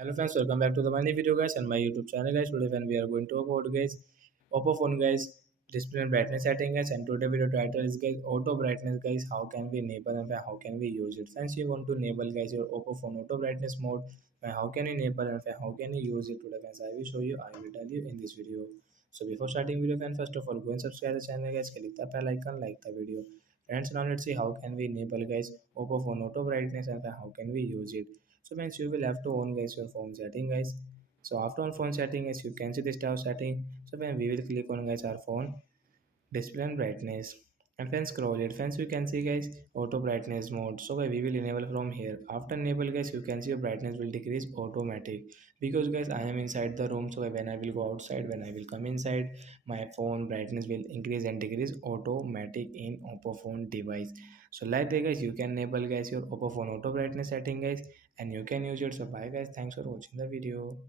Hello friends, welcome back to the my new video guys and my YouTube channel guys. Today when we are going to talk about guys Oppo phone guys display and brightness setting guys, and today video title is guys auto brightness guys, how can we enable and how can we use it. Friends, you want to enable guys your Oppo phone auto brightness mode, and how can you enable and how can you use it today friends. I will tell you in this video. So before starting video friends, first of all go and subscribe the channel guys, click the bell icon, like the video. Friends, now let's see how can we enable guys Oppo phone auto brightness and how can we use it. So means you will have to on guys your phone setting guys. So after on phone setting guys, you can see this tab setting. So when we will click on guys our phone display and brightness, and then scroll it friends, you can see guys auto brightness mode. So guys, we will enable from here. After enable guys, you can see your brightness will decrease automatic, because guys I am inside the room. So when I will go outside, when I will come inside, my phone brightness will increase and decrease automatic in Oppo phone device. So like that guys, you can enable guys your Oppo phone auto brightness setting guys, and you can use it. So bye guys, thanks for watching the video.